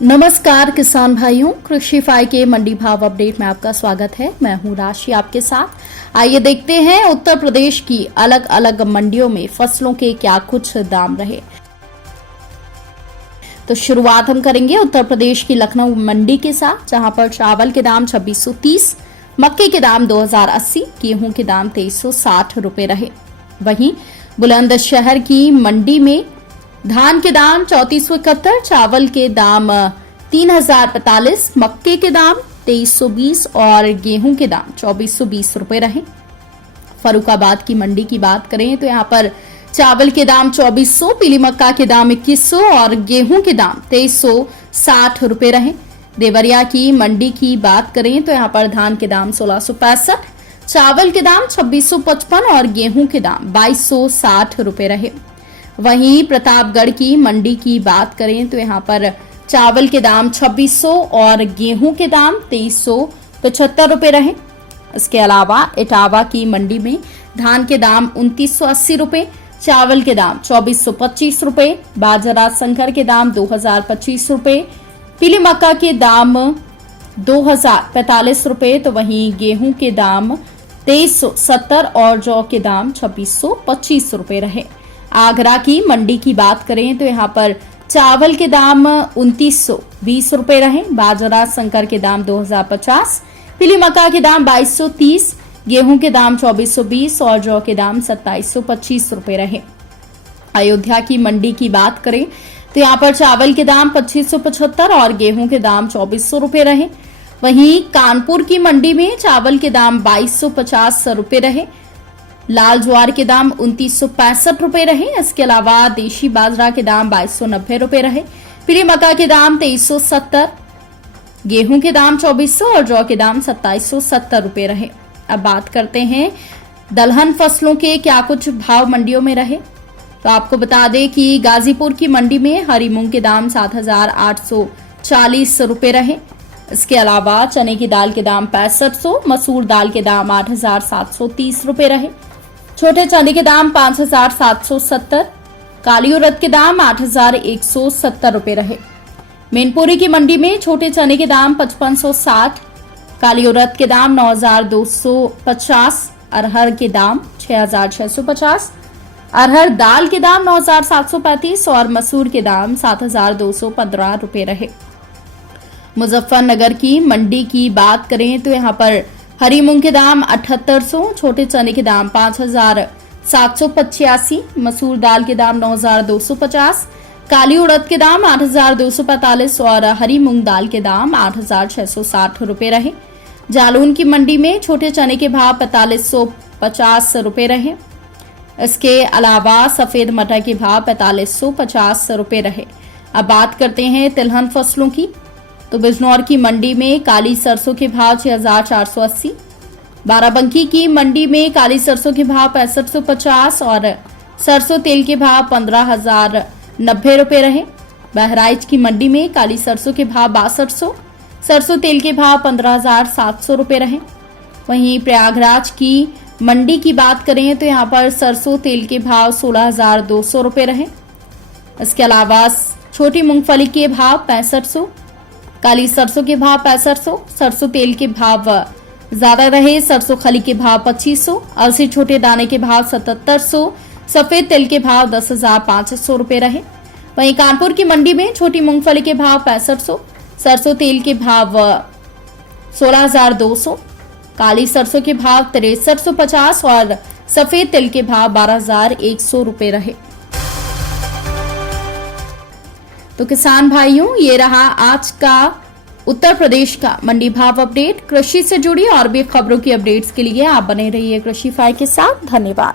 नमस्कार किसान भाइयों, कृषि फाई के मंडी भाव अपडेट में आपका स्वागत है। मैं हूं राशि आपके साथ। आइए देखते हैं उत्तर प्रदेश की अलग अलग मंडियों में फसलों के क्या कुछ दाम रहे। तो शुरुआत हम करेंगे उत्तर प्रदेश की लखनऊ मंडी के साथ, जहां पर चावल के दाम 2630, मक्के के दाम 2080, गेहूं के दाम 2360 रुपए रहे। वहीं बुलंदशहर की मंडी में धान के दाम 3471, चावल के दाम 3045, मक्के के दाम 2320 और गेहूं के दाम 2420 रुपए रहे। फरुखाबाद की मंडी की बात करें तो यहाँ पर चावल के दाम 2400, पीली मक्का के दाम 2100 और गेहूं के दाम 2360 रुपए रहे। देवरिया की मंडी की बात करें तो यहाँ पर धान के दाम 1665, चावल के दाम 2655 और गेहूं के दाम 2260 रुपए रहे। वहीं प्रतापगढ़ की मंडी की बात करें तो यहाँ पर चावल के दाम 2600 और गेहूं के दाम 2375 रुपए रहे। इसके अलावा इटावा की मंडी में धान के दाम 2980 रुपए, चावल के दाम 2425 रुपए, बाजरा संकर के दाम 2025 रुपए, पीली मक्का के दाम 2045 रुपए, तो वहीं गेहूं के दाम 2370 और जौ के दाम 2625 रुपए रहे। आगरा की मंडी की बात करें तो यहाँ पर चावल के दाम 2920 रुपए रहे, बाजरा संकर के दाम 2050, पीली मक्का के दाम 2230, गेहूं के दाम 2420 और जौ के दाम 2725 रुपए रहे। अयोध्या की मंडी की बात करें तो यहाँ पर चावल के दाम 2575 और गेहूं के दाम 2400 रुपए रहे। वहीं कानपुर की मंडी में चावल के दाम 2250 रुपए रहे, लाल ज्वार के दाम 2965 रुपए रहे। इसके अलावा देशी बाजरा के दाम 2290 रुपए रहे, पीली मक्का के दाम 2370, गेहूं के दाम 2400 और जौ के दाम 2770 रुपए रहे। अब बात करते हैं दलहन फसलों के क्या कुछ भाव मंडियों में रहे। तो आपको बता दें कि गाजीपुर की मंडी में हरी मूंग के दाम 7840 रुपए रहे। इसके अलावा चने की दाल के दाम 6500, मसूर दाल के दाम 8730 रुपए रहे, छोटे चने के दाम 5770, काली उड़द के दाम 8170 रुपए रहे। मैनपुरी की मंडी में छोटे चने के दाम 5560, काली उड़द के दाम 9250, अरहर के दाम 6650, अरहर दाल के दाम 9735 और मसूर के दाम 7215 रुपए रहे। मुजफ्फरनगर की मंडी की बात करें तो यहाँ पर हरी मूंग के दाम 7800, छोटे चने के दाम 5785, मसूर दाल के दाम 9250, काली उड़द के दाम 8245 और हरी मूंग दाल के दाम 8660 रुपए रहे। जालौन की मंडी में छोटे चने के भाव 4550 रुपए रहे। इसके अलावा सफेद मटर के भाव 4550 रुपए रहे। अब बात करते हैं तिलहन फसलों की। तो बिजनौर की मंडी में काली सरसों के भाव 6480, बाराबंकी की मंडी में काली सरसों के भाव 6550 और सरसों तेल के भाव 15090 रुपए रहे। बहराइच की मंडी में काली सरसों के भाव 6200, सरसों तेल के भाव 15700 रुपए रहे। वहीं प्रयागराज की मंडी की बात करें तो यहाँ पर सरसों तेल के भाव 16200 रुपए रहे। इसके अलावा छोटी मूंगफली के भाव 6500, काली सरसों के भाव 6500, सरसों तेल के भाव ज्यादा रहे, सरसों खली के भाव 2500, अलसी छोटे दाने के भाव 7700, सफेद तेल के भाव 10500 रुपए रहे। वहीं कानपुर की मंडी में छोटी मूंगफली के भाव 6500, सरसों तेल के भाव 16200, काली सरसों के भाव 6350 और सफेद तेल के भाव 12100 रुपए रहे। तो किसान भाइयों, ये रहा आज का उत्तर प्रदेश का मंडी भाव अपडेट। कृषि से जुड़ी और भी खबरों की अपडेट्स के लिए आप बने रहिए कृषि फाई के साथ। धन्यवाद।